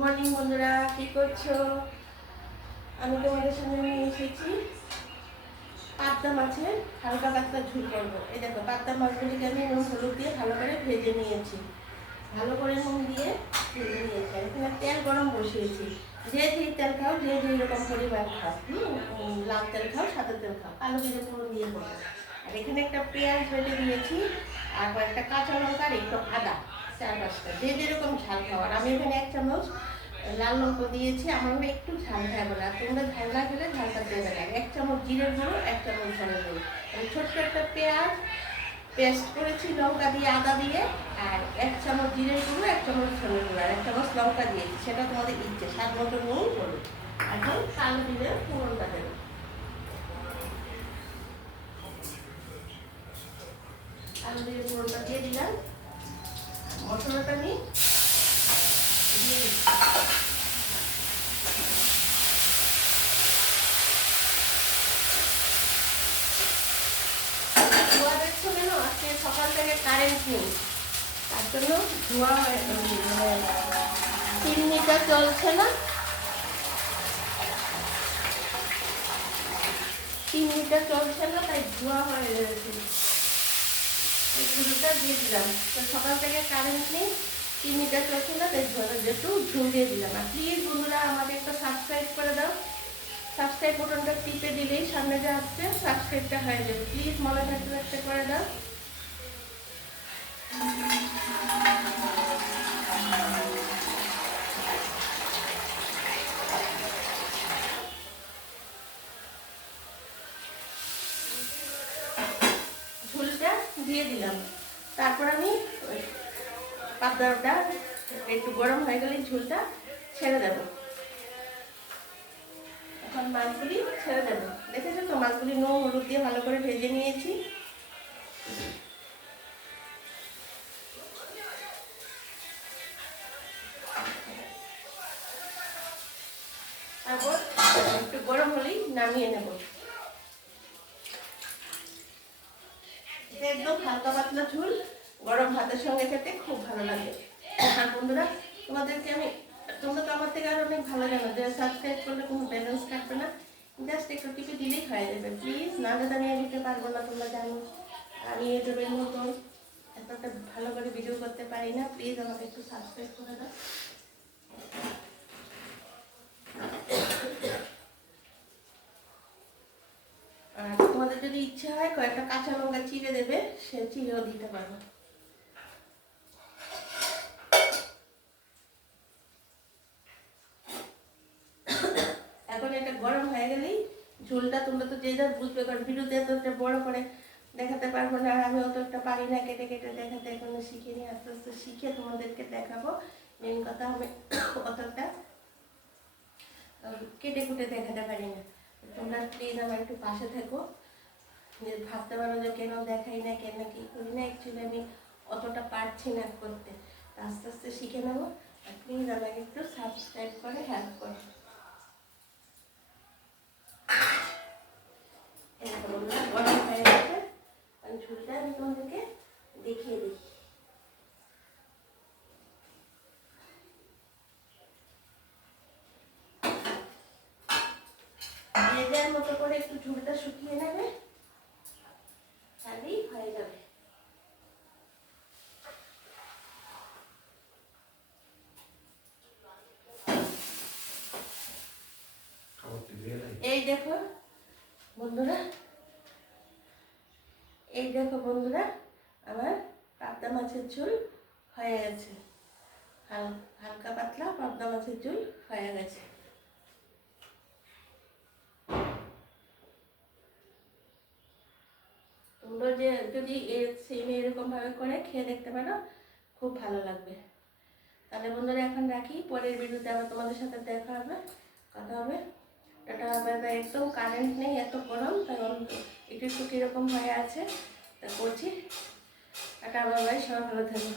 Morning বন্ধুরা, কি করছো? আমি তোমাদের সামনে নিয়ে এসেছি পাবদা মাছের হালকা পাতলা ঝোল করবো। এই দেখো, পাবদা মাছগুলিকে আমি নুন হলুদ দিয়ে ভালো করে ভেজে নিয়েছি, ভালো করে নুন দিয়ে ভেজে নিয়েছি। আর এখানে তেল গরম বসিয়েছি। যে তেল খাও, যে রকম পরিমাণ খাও, লাল তেল খাও, সাদা তেল খাও, কালো জিরে ফোড়ন দিয়ে করবো। আর এখানে একটা পেঁয়াজ বেটে দিয়েছি, আর একটা কাঁচা লঙ্কা আর একটু আদা, 4-5টা, যে যেরকম ঝাল খাওয়ার। আমি এখানে 1 চামচ লাল লঙ্কা দিয়েছি, আমার একটু ঝাল খাবো না, তোমরা ঝাল না খেলে ঝালটা দেবে না। 1 চামচ জিরের গুঁড়ো, 1 চামচ ধনের গুঁড়ো। আমি ছোট্ট একটা পেঁয়াজ পেস্ট করেছি লঙ্কা দিয়ে, আদা দিয়ে, আর 1 চামচ জিরের গুঁড়ো, 1 চামচ ধনের গুঁড়ো, আর 1 চামচ লঙ্কা দিয়েছি। সেটা তোমাদের ইচ্ছে, স্বাদ মতো নুন হলুদ। এখন কালো জিরে ফোড়নটা দেবে। আলু দিয়ে ফোড়নটা দিয়ে দিলাম। মশলাটা নিয়ে দিয়ে দিচ্ছি। ধোয়া দেখছো কেন? আজকে সকাল থেকে কারেন্ট নেই, তার জন্য ধোয়া চিমনিটা চলছে না, তাই ধোয়া হয়ে গেছে। এই ঝুলটা দিয়ে দিলাম। তো সকাল থেকে কারেন্ট নেই, চিমনিটা চলছে না, তাই একটু ঝুল দিয়ে দিলাম। আর প্লিজ বন্ধুরা, আমাকে একটা সাবস্ক্রাইব করে দাও। সাবস্ক্রাইব বাটনটা টিপে দিলেই সামনে যে আসছে সাবস্ক্রাইবটা হয়ে যাবে। প্লিজ মনে থাকলে একটা করে দাও। ঝুলটা দিয়ে দিলাম। তারপর আমি পাবদাটা একটু গরম হয়ে গেলে ঝুলটা ছেড়ে দেব। এখন মাছগুলি ছেড়ে দেবো। দেখেছো তো, মাছগুলি নুন হলুদ দিয়ে ভালো করে ভেজে নিয়েছি। তারপর একটু গরম হলেই নামিয়ে নেব। একদম হালকা পাতলা ঝোল, গরম ভাতের সঙ্গে খেতে খুব ভালো লাগে। আর বন্ধুরা, তোমরা তো আমার থেকে আরো অনেক ভালো জানো যে সাবস্ক্রাইব করলে কোনো ব্যালেন্স থাকবে না, জাস্ট একটু টিপে দিলেই হয়ে যাবে। প্লিজ, নাহলে তো আমি দিতে পারবো না, তোমরা জানো আমি ইউটিউবের মতন এতটা ভালো করে ভিডিও করতে পারি না। প্লিজ আমাকে একটু সাবস্ক্রাইব করে দাও। আর তোমাদের যদি ইচ্ছে হয় কয়েকটা কাঁচা লঙ্কা চিড়ে দেবে, সে চিড়েও দিতে পারবো। এখন এটা গরম হয়ে গেলেই ঝোলটা, তোমরা তো যে যার বুঝবে, কারণ ভিডিওতে এত একটা বড় করে দেখাতে পারবো না, আর আমি অত একটা পারি না কেটে কেটে দেখাতে। এখন শিখে নিয়ে আস্তে আস্তে শিখে তোমাদেরকে দেখাবো। মেন কথা আমি অতটা কেটে কুটে দেখাতে পারি না। তোমরা প্লিজ আমার একটু পাশে থেকো। যে ভাবতে পারো যে কেন দেখাই না, কেন কি করি না, অ্যাকচুয়ালি আমি অতটা পারছি না করতে, আস্তে আস্তে শিখে নেবো। আর প্লিজ আমাকে একটু সাবস্ক্রাইব করে হেল্প করো। গরম হয়ে গেছে, আমি ঝুলটা আমি তোমাদেরকে দেখিয়ে দিই। যে যার মতো করে একটু ঝুলটা শুকিয়ে নেবে, তাহলেই হয়ে যাবে। এই দেখো বন্ধুরা, আমার পাবদা মাছের ঝোল হয়ে গেছে। হালকা পাতলা পাবদা মাছের ঝোল হয়ে গেছে। তোমরা যদি সেম এরকম ভাবে করে খেয়ে দেখতে পারো, খুব ভালো লাগবে। তাহলে বন্ধুরা, এখন রাখি, পরের ভিডিওতে আবার তোমাদের সাথে দেখা হবে, কথা হবে। Tata, bye bye. একদম কারেন্ট নেই, এত গরম, কারণ একটু একটু কীরকম হয়ে আছে তা করছি। টাটা, বাই বাই, সবাই ভালো থাকবে।